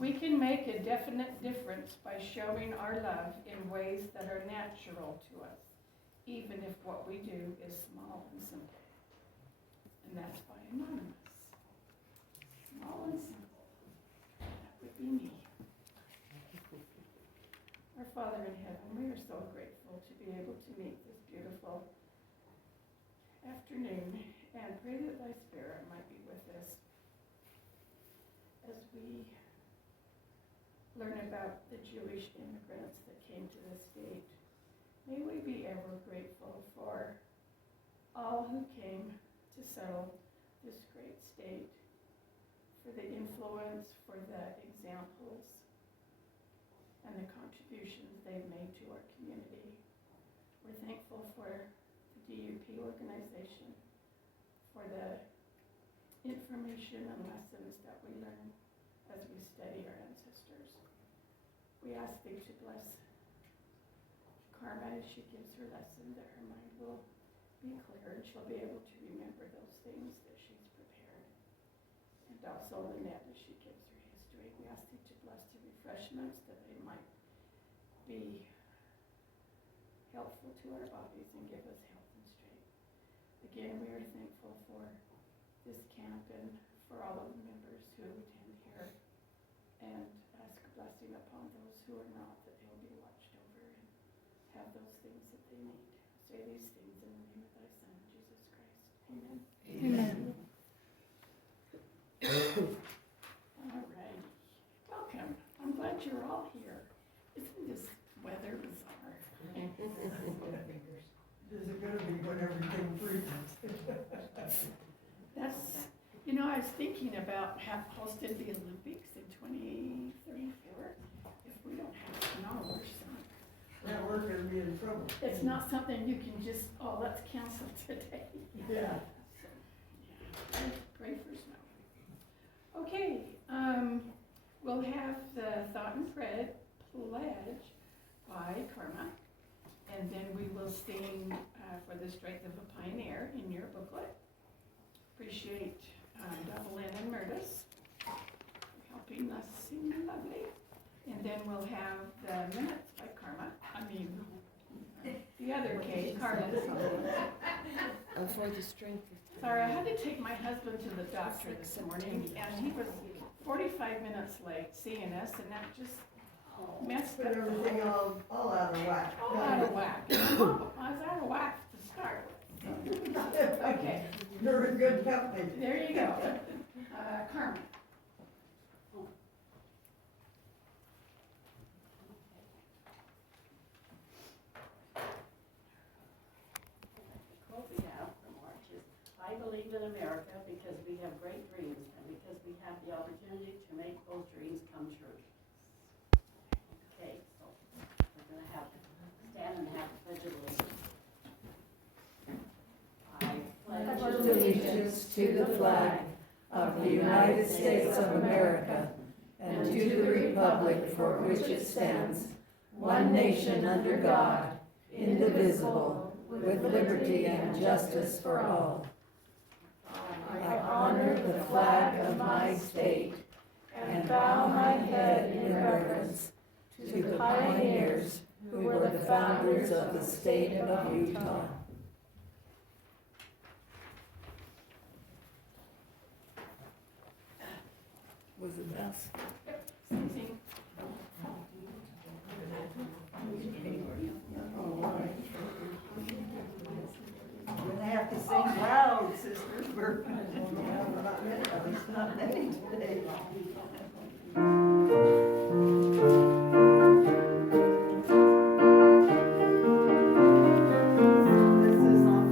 We can make a definite difference by showing our love in ways that are natural to us, even if what we do is small and simple. And that's by Anonymous. Small and simple. That would be me. Our Father in heaven, we are so grateful to be able to meet this beautiful afternoon and pray that thy Spirit might be with us as we learn about the Jewish immigrants that came to this state. May we be ever grateful for all who came to settle this great state, for the influence, for the examples, and the contributions they've made to our community. We're thankful for the DUP organization, for the information and lessons that we learn as we study our ancestors. We ask thee to bless Karma as she gives her lesson, that her mind will be clear and she'll be able to remember those things that she's prepared. And also Lynette as she gives her history. We ask thee to bless the refreshments, that they might be helpful to our bodies and give us health and strength. Again, we are thankful for this camp and for all of the members who attend here, and ask a blessing upon those who are not, that they'll be watched over and have those things that they need. Say these things in the name of thy Son, Jesus Christ. Amen. Amen. All right. Welcome. I'm glad you're all here. Isn't this weather bizarre? Is it gonna be when everything freezes? That's, I was thinking about hosting the Olympics in 2034. If we don't have snow or something. That we're gonna be in trouble. It's not something you can just, let's cancel today. Yeah. So, yeah, pray for snow. Okay, we'll have the thought and pledge by Karma, and then we will sing for the Strength of a Pioneer in your booklet. Appreciate Donna Lynn and Murtis helping us sing lovely. And then we'll have the minutes by Karma. The other Kate, Karma. For the strength of Sorry, I had to take my husband to the doctor this morning, and he was 45 minutes late seeing us, and that just messed Put up everything all out of whack. all out of whack. And I was out of whack to start with. Okay, You're in good company. there you go. Karma. Quote we have from March is, "I believe in America because we have great dreams and because we have the opportunity to make those dreams come true." Okay, so we're going to have to stand and have the pledge of allegiance. I pledge Allegiance to the flag of the United States of America and to the republic for which it stands, one nation under God, indivisible, with liberty and justice for all. I honor the flag of my state and bow my head in reverence to the pioneers who were the founders of the state of Utah. Was it best? Sing. You're gonna have to sing loud, sisters. We're not many today. This is on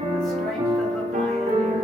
the strength of a pioneer.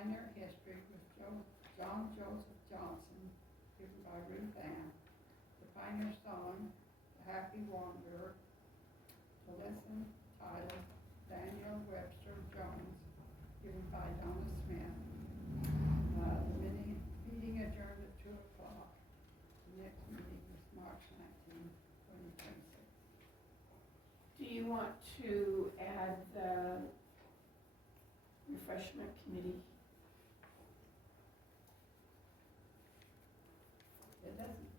Pioneer History with John Joseph Johnson, given by Ruth Ann. The Pioneer Song, The Happy Wanderer, to listen, title, Daniel Webster Jones, given by Donna Smith. The meeting adjourned at 2 o'clock. The next meeting is March 19, 2026. Do you want to add the refreshment committee? It doesn't.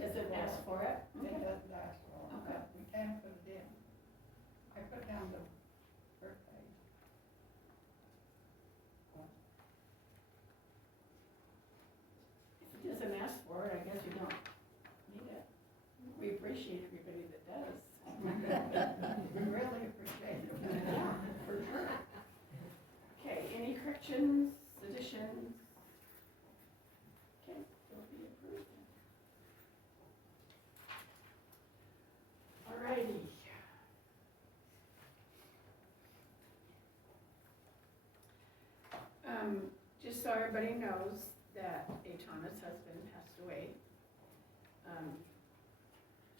Does it ask for it? It doesn't ask for it, Okay. but we can put it in. I put down the birthday. If it doesn't ask for it, I guess you don't need it. We appreciate everybody that does. We really appreciate it. Yeah, for sure. Okay, any corrections, additions? Okay, they'll be approved. Alrighty. Just so everybody knows that Atana's husband passed away.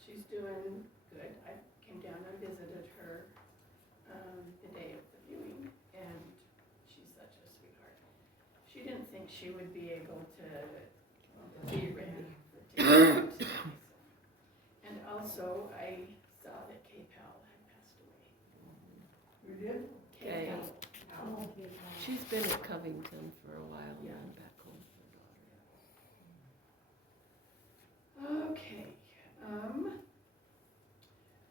She's doing good. I came down and visited her the day of the viewing, and she's such a sweetheart. She didn't think she would be able to be ready for taking. And also, I saw that Kay Powell had passed away. You did? Kay Kay. Powell. She's been at Covington for a while Yeah. and back home with her daughter. Okay,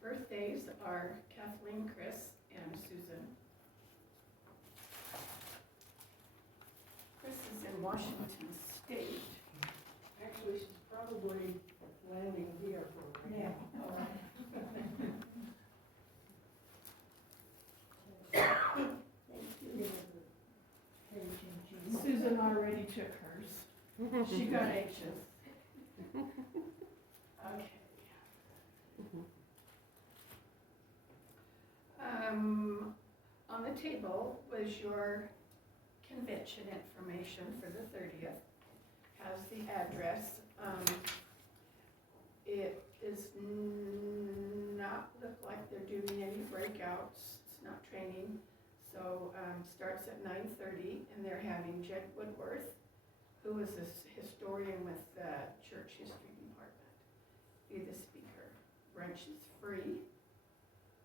birthdays are Kathleen, Chris, and Susan. Chris is in Washington State. Actually, she's probably landing here for a Yeah. Susan already took hers. She got anxious. Okay. On the table was your convention information for the 30th. Has the address. It does not look like they're doing any breakouts. It's not training. So starts at 9:30, and they're having Jed Woodworth, who is a historian with the church history department, be the speaker. Brunch is free.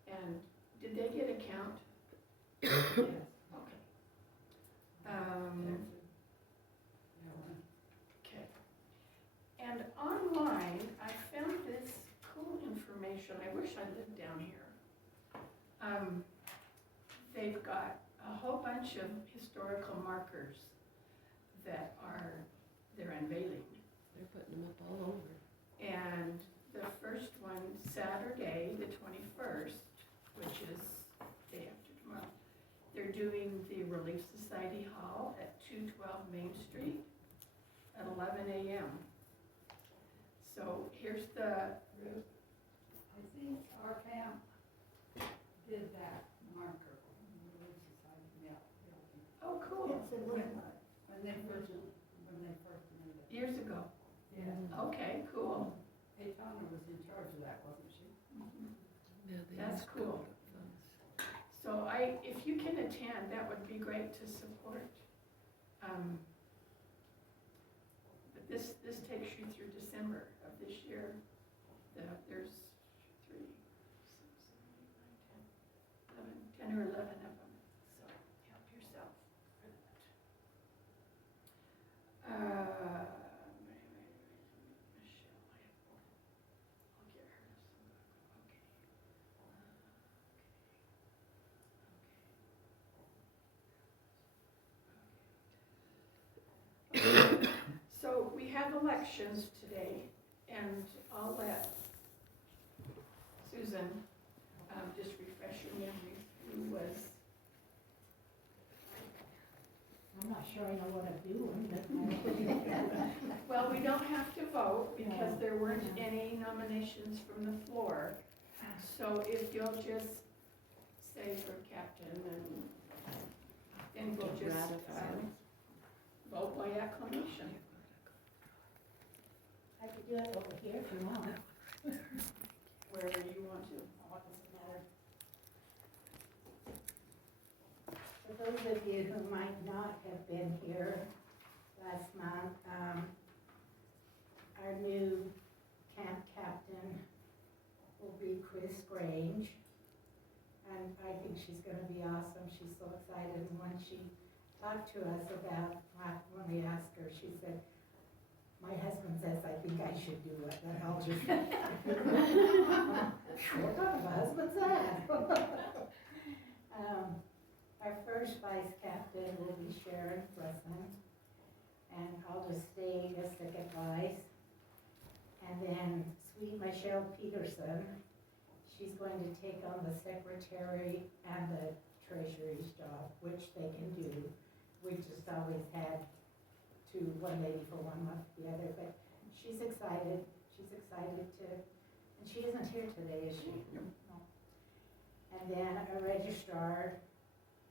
And did they get a count? Yes. Okay. Okay. And online, I found this cool information. I wish I lived down here. They've got a whole bunch of historical markers that they're unveiling. They're putting them up all over. And the first one, Saturday, the 21st, which is day after tomorrow, they're doing the Relief Society Hall at 212 Main Street at 11 a.m. So here's the, I think our camp did that marker in the Relief Society building. oh, cool, When they first made it. years ago. Yeah. Okay, cool. Atana was in charge of that, wasn't she? Yeah, they That's use cool. funds. So if you can attend, that would be great to support. But this takes you through December of this year. There's 3, 6, 7, 8, 9, 10, 10 or 11 of them. So help yourself for that. Michelle, I'll get her. So we have elections today, and I'll let Susan just refresh your memory who was. I'm not sure I know what I'm doing, Well, we don't have to vote because there weren't any nominations from the floor. So if you'll just say for captain and we'll just. Ratify. vote by acclamation. I could do it over here if you want. Wherever you want to. Oh, it doesn't matter. For those of you who might not have been here last month, our new camp captain will be Chris Grange. And I think she's gonna be awesome. She's so excited. And when she talked to us about, when we asked her, she said, "My husband says I think I should do it." That helps you. What kind of a husband's that? Our first vice captain will be Sharon Bresson, and I'll just stay as second vice. And then sweet Michelle Peterson, she's going to take on the secretary and the treasury's job, which they can do. We've just always had one lady for 1 month, the other, but she's excited to, and she isn't here today, is she? No. And then a registrar,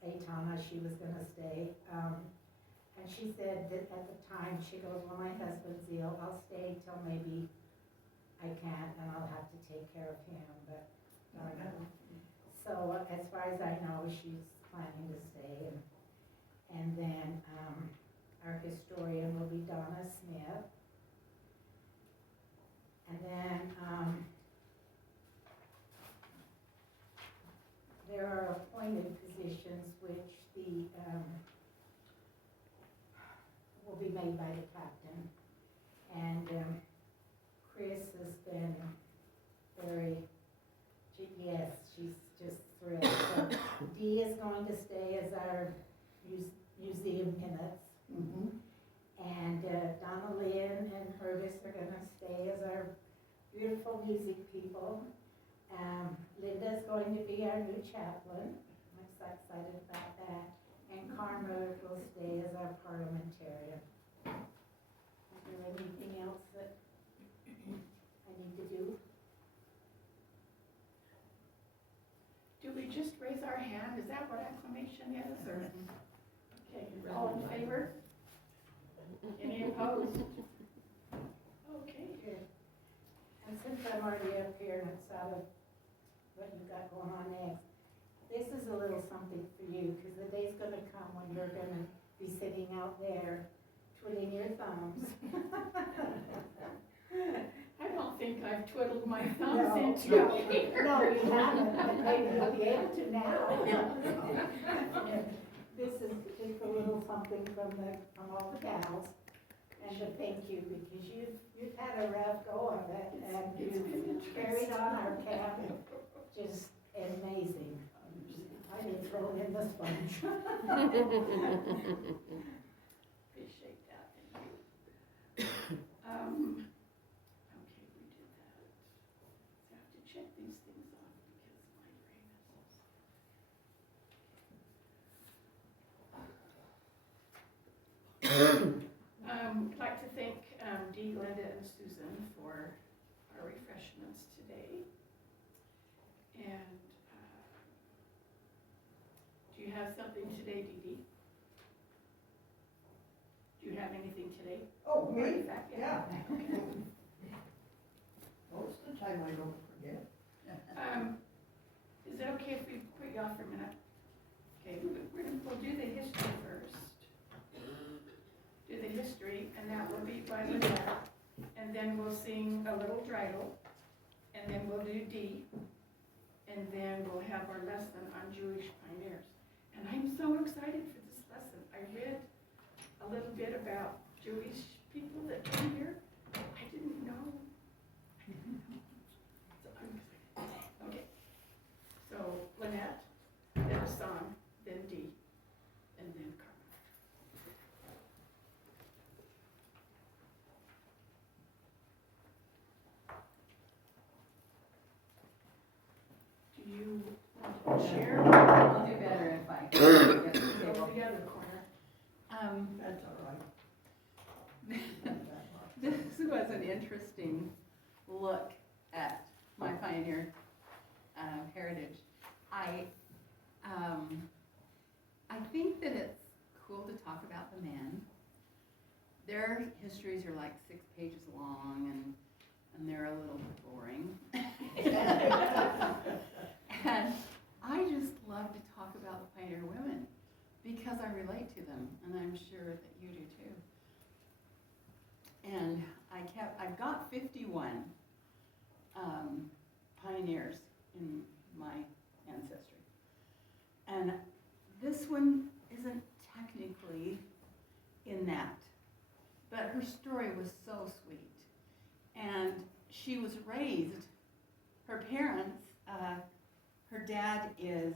Aitana, she was gonna stay, and she said that at the time, she goes, "Well, my husband's ill, I'll stay till maybe I can't, and I'll have to take care of him," but, so as far as I know, she's planning to stay, and then, our historian will be Donna Smith. And then, there are appointed positions which will be made by the captain. And, Chris has been yes, she's just thrilled. So Dee is going to stay as our museum minutes. And Donna Lynn and Hervis are gonna stay as our beautiful music people. Linda's going to be our new chaplain. I'm so excited about that. And Karma will stay as our parliamentarian. Is there anything else that I need to do? Do we just raise our hand? Is that what acclamation is, or? Okay, all in favor? Any opposed? Okay. Good. And since I'm already up here and it's out of what you've got going on next, this is a little something for you, because the day's gonna come when you're gonna be sitting out there twiddling your thumbs. I don't think I've twiddled my thumbs into here. No, you haven't, but maybe you'll be able to now. This is just a little something from all the gals, and to thank you, because you've had a rough go of it, and you've carried on our camp, just amazing. I've been thrown in the sponge. Appreciate that, thank you. Okay, we did that. I have to check these things off because my brain is so I'd like to thank Dee, Linda, and Susan for our refreshments today. And do you have something today, Dee Dee? Do you have anything today? Oh, me? Yeah. Okay. Most of the time I don't forget. Is it okay if we put you off for a minute? Okay, we'll do the history first. Do the history, and that will be by Lynette. And then we'll sing a little dreidel, and then we'll do D, and then we'll have our lesson on Jewish pioneers. And I'm so excited for this lesson. I read a little bit about Jewish people that came here. I didn't know. So I'm excited. Okay. So Lynette, then a song, then D, and then Carmen. Do you want to share? I'll do better if I can get the Go table. to the other corner. That's all right. This was an interesting look at my pioneer heritage. I think that it's cool to talk about the men, their histories are like 6 pages long, and they're a little boring. And I just love to talk about the pioneer women because I relate to them, and I'm sure that you do too. And I've got 51 pioneers in my ancestry. And this one isn't technically in that, but her story was so sweet. And she was raised, her parents, her dad is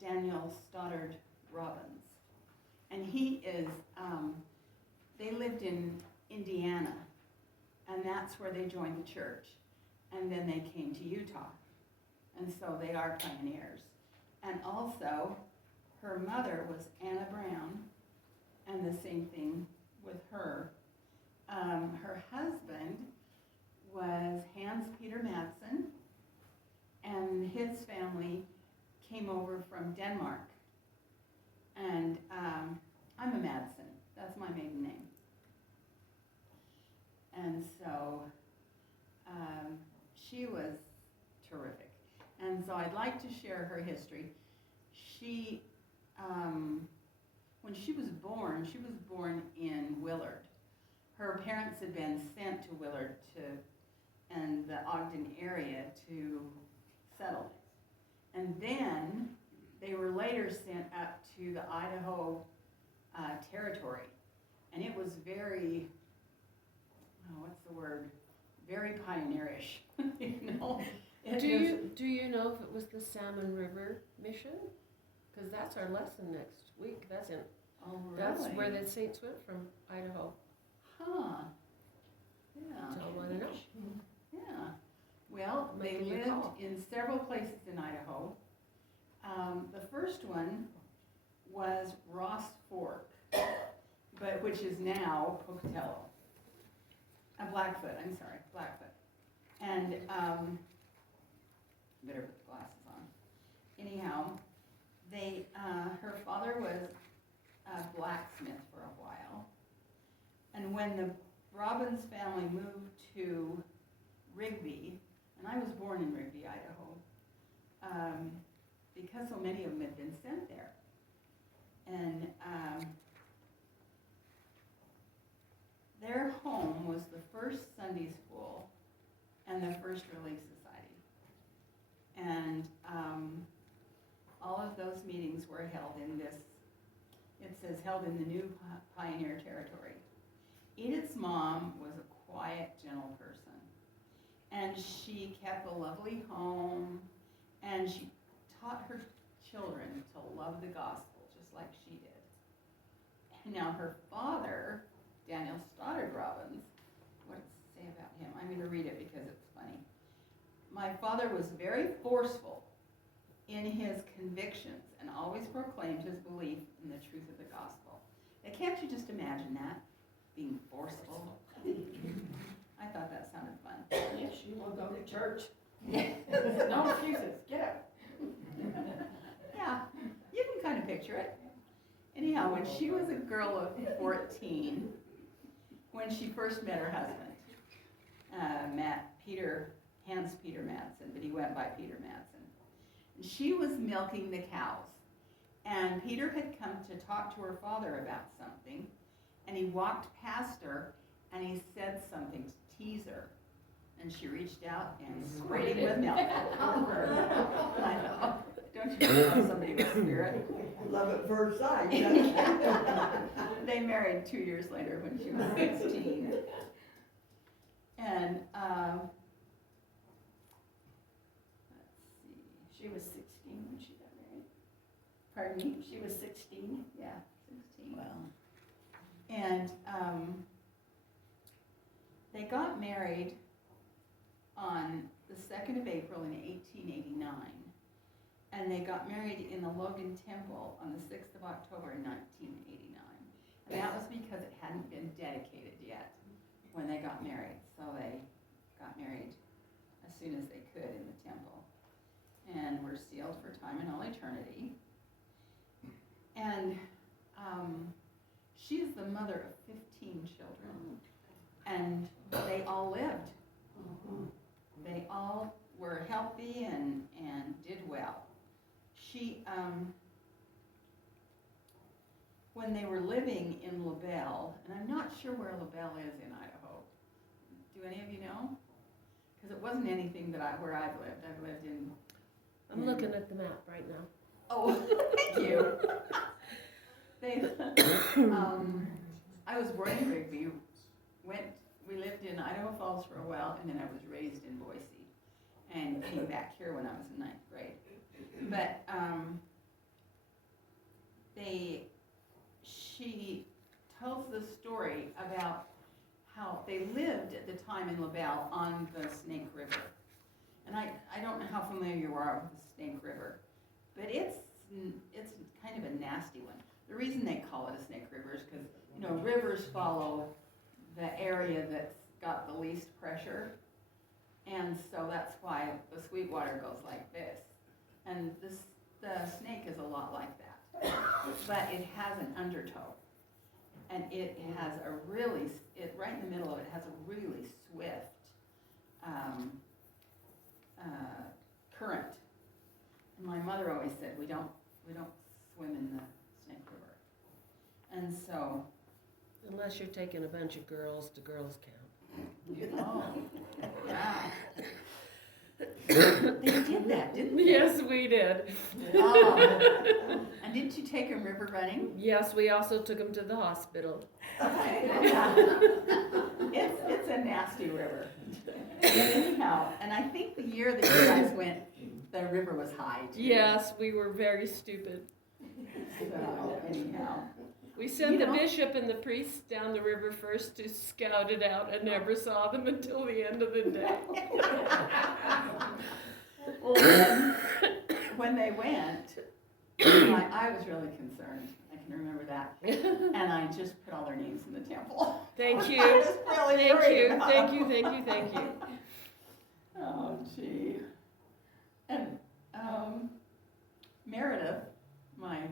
Daniel Stoddard Robbins. And he is, they lived in Indiana, and that's where they joined the church. And then they came to Utah. And so they are pioneers. And also, her mother was Anna Brown, and the same thing with her. Her husband was Hans Peter Madsen, and his family came over from Denmark. And I'm a Madsen. That's my maiden name. And so she was terrific. And so I'd like to share her history. She, when she was born in Willard. Her parents had been sent to Willard and the Ogden area to settle. And then they were later sent up to the Idaho territory. And it was very, very pioneerish, you know? Do you know if it was the Salmon River Mission? Because that's our lesson next week. That's where the saints went from, Idaho. Huh. Yeah. So I want to know. Yeah. Well, they Making your lived call. in several places in Idaho. The first one was Ross Fork, which is now Pocatello. Blackfoot. And better put the glasses on. Anyhow, her father was a blacksmith for a while. And when the Robbins family moved to Rigby, and I was born in Rigby, Idaho, because so many of them had been sent there. And their home was the first Sunday school and the first Relief Society. And all of those meetings were held in this, it says held in the new Pioneer Territory. Edith's mom was a quiet, gentle person, and she kept a lovely home, and she taught her children to love the gospel just like she did. And now her father, Daniel Stoddard Robbins, what does it say about him? I'm going to read it because it's funny. My father was very forceful in his convictions and always proclaimed his belief in the truth of the gospel. Now, can't you just imagine that? Being forceful. I thought that sounded fun. Yes, you will go to church. Yeah. No excuses, get up. Yeah, you can kind of picture it. Anyhow, when she was a girl of 14, when she first met her husband, Hans Peter Madsen, but he went by Peter Madsen. She was milking the cows, and Peter had come to talk to her father about something, and he walked past her, and he said something to tease her, and she reached out and sprayed him with milk. I know. Don't you love somebody with spirit? Love at first sight. They married 2 years later when she was 16. And let's see, She was 16 when she got married. pardon me? She was 16. Yeah, 16. Well, And they got married on the 2nd of April in 1889. And they got married in the Logan Temple on the 6th of October in 1989. And that was because it hadn't been dedicated yet when they got married. So they got married as soon as they could in the temple. And were sealed for time and all eternity. And She is the mother of 15 children, and they all lived. They all were healthy and did well. She, when they were living in LaBelle, and I'm not sure where LaBelle is in Idaho. Do any of you know? Because it wasn't anything where I've lived. I've lived in. I'm looking at the map right now. Oh, thank you. They, I was born in Rigby. We lived in Idaho Falls for a while, and then I was raised in Boise, and came back here when I was in 9th grade. But she tells the story about how they lived at the time in LaBelle on the Snake River. And I don't know how familiar you are with the Snake River, but it's kind of a nasty one. The reason they call it a Snake River is because, you know, rivers follow the area that's got the least pressure, and so that's why the Sweetwater goes like this. And the Snake is a lot like that, but it has an undertow, and it has right in the middle of it has a really swift current. And my mother always said, we don't swim in the Snake River. And so, Unless you're taking a bunch of girls to girls camp. oh, yeah. They did that, didn't they? Yes, we did. Oh. And didn't you take them river running? Yes, we also took them to the hospital. Yeah. It's a nasty river. Anyhow, and I think the year that you guys went, the river was high too. Yes, we were very stupid. So, anyhow. We sent You the know- bishop and the priests down the river first to scout it out and never saw them until the end of the day. Well, then, when they went, I was really concerned. I can remember that. And I just put all their names in the temple. Thank you. I was really Thank worried you, about thank them. you, thank you, thank you. Oh, gee. And Meredith, my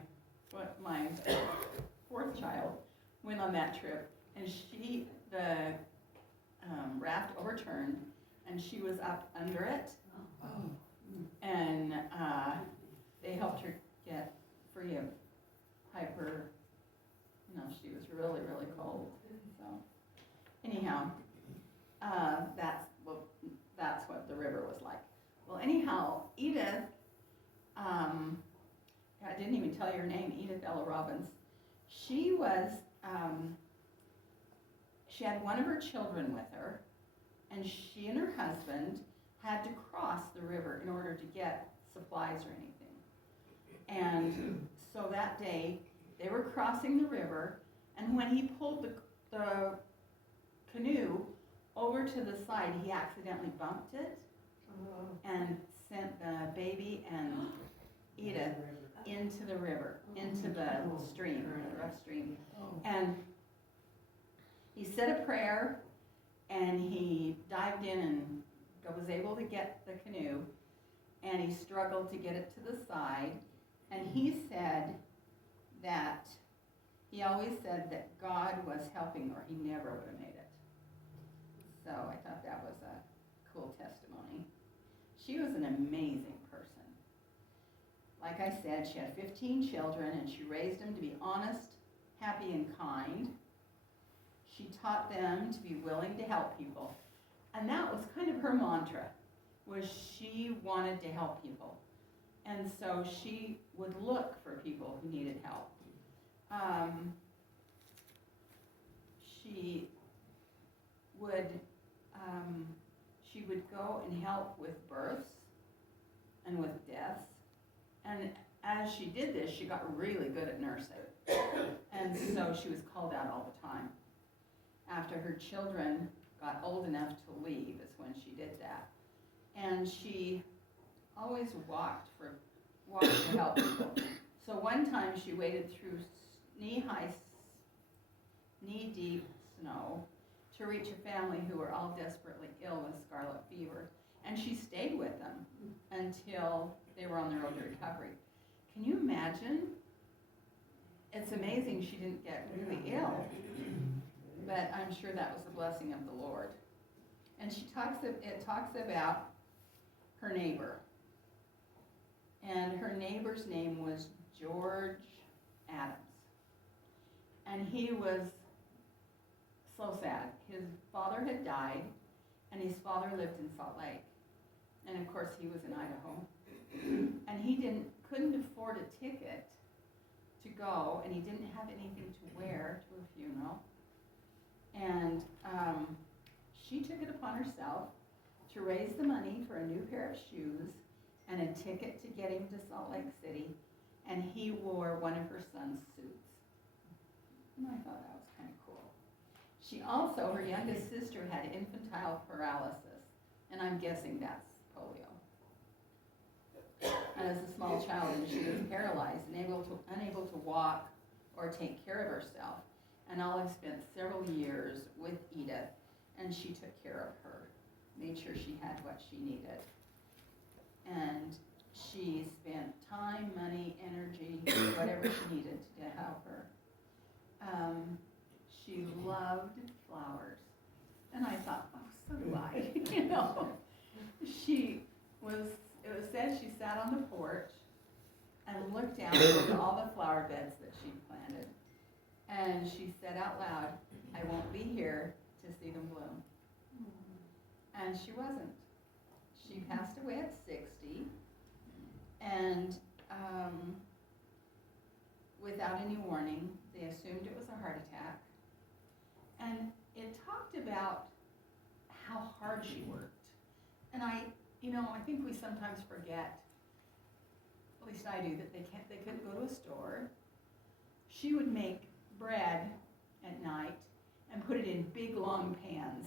fourth child, went on that trip, and the raft overturned, and she was up under it, and they helped her get free of hyper. She was really, really cold. So, anyhow, that's what the river was like. Well, anyhow, Edith, I didn't even tell you her name, Edith Ella Robbins. She was, she had one of her children with her, and she and her husband had to cross the river in order to get supplies or anything. And so that day, they were crossing the river, and when he pulled the canoe over to the side, he accidentally bumped it and sent the baby and Edith into the river, into the stream, the rough stream. And he said a prayer, and he dived in and was able to get the canoe, and he struggled to get it to the side. And he said that he always said that God was helping, or he never would have made it. So I thought that was a cool testimony. She was an amazing person. Like I said, she had 15 children, and she raised them to be honest, happy, and kind. She taught them to be willing to help people. And that was kind of her mantra, was she wanted to help people. And so she would look for people who needed help. She would go and help with births and with deaths. And as she did this, she got really good at nursing. And so she was called out all the time. After her children got old enough to leave is when she did that. And she always walked to help people. So one time she waded through knee-deep snow to reach a family who were all desperately ill with scarlet fever. And she stayed with them until they were on the road to recovery. Can you imagine? it's amazing she didn't get really ill, but I'm sure that was the blessing of the Lord. And it talks about her neighbor. And her neighbor's name was George Adams. And he was so sad. His father had died, and his father lived in Salt Lake. And of course, he was in Idaho. And he couldn't afford a ticket to go, and he didn't have anything to wear to a funeral. And she took it upon herself to raise the money for a new pair of shoes and a ticket to get him to Salt Lake City, and he wore one of her son's suits. And I thought that was kind of cool. She also, her youngest sister, had infantile paralysis, and I'm guessing that's polio. And as a small child, and she was paralyzed and unable to walk or take care of herself. And Olive spent several years with Edith, and she took care of her, made sure she had what she needed. And she spent time, money, energy, whatever she needed to help her. She loved flowers. And I thought, oh, so do I, you know. It was said she sat on the porch and looked out over all the flower beds that she'd planted. And she said out loud, I won't be here to see them bloom. And she wasn't. She passed away at 60, and without any warning, they assumed it was a heart attack. And it talked about how hard she worked. And I think we sometimes forget, at least I do, that they couldn't go to a store. She would make bread at night and put it in big long pans.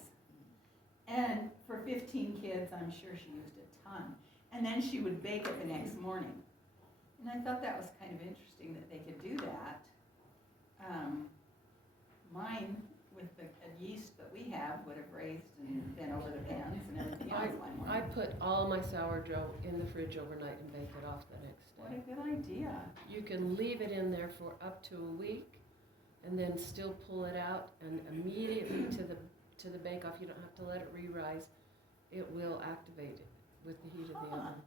And for 15 kids, I'm sure she used a ton. And then she would bake it the next morning. And I thought that was kind of interesting that they could do that. Mine, with the yeast that we have, would have raised and been over the pans and everything else one morning. I put all my sourdough in the fridge overnight and bake it off the next What day. a good idea. You can leave it in there for up to a week, and then still pull it out, and immediately to the bake off. You don't have to let it re-rise. It will activate it with the heat of the oven.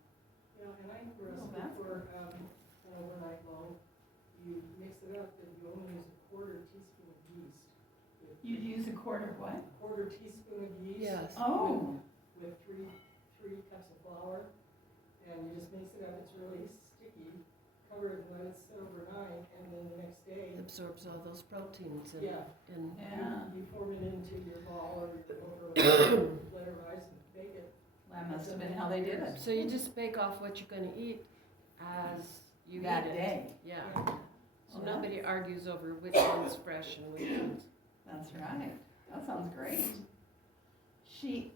Yeah, and I have a Oh, recipe that's for an overnight loaf. You mix it up, and you only use a quarter teaspoon of yeast. You'd use a quarter what? Quarter teaspoon of yeast. Yes. Oh. With three cups of flour, and you just mix it up. It's really sticky. Cover it and let it sit overnight, and then the next day, It absorbs all those proteins and, yeah, and Yeah. you form it into your ball or your over, let it rise and bake it. That must have been how they did it. so you just bake off what you're gonna eat as you That eat it. day. Yeah. So Well, nobody argues over which one's fresh and which one's. That's right. That sounds great. She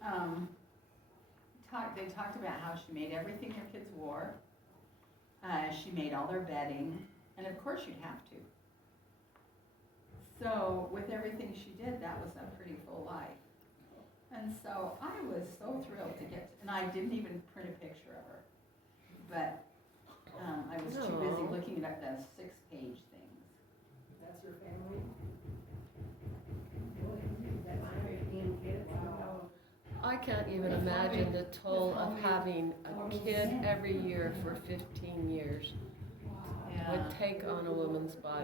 they talked about how she made everything her kids wore. She made all their bedding, and of course you'd have to. So with everything she did, that was a pretty full life. And so I was so thrilled to get, and I didn't even print a picture of her, but I was too busy No. looking at the 6-page things. That's your family? I can't even imagine the toll of having a kid every year for 15 years Yeah. would take on a woman's body.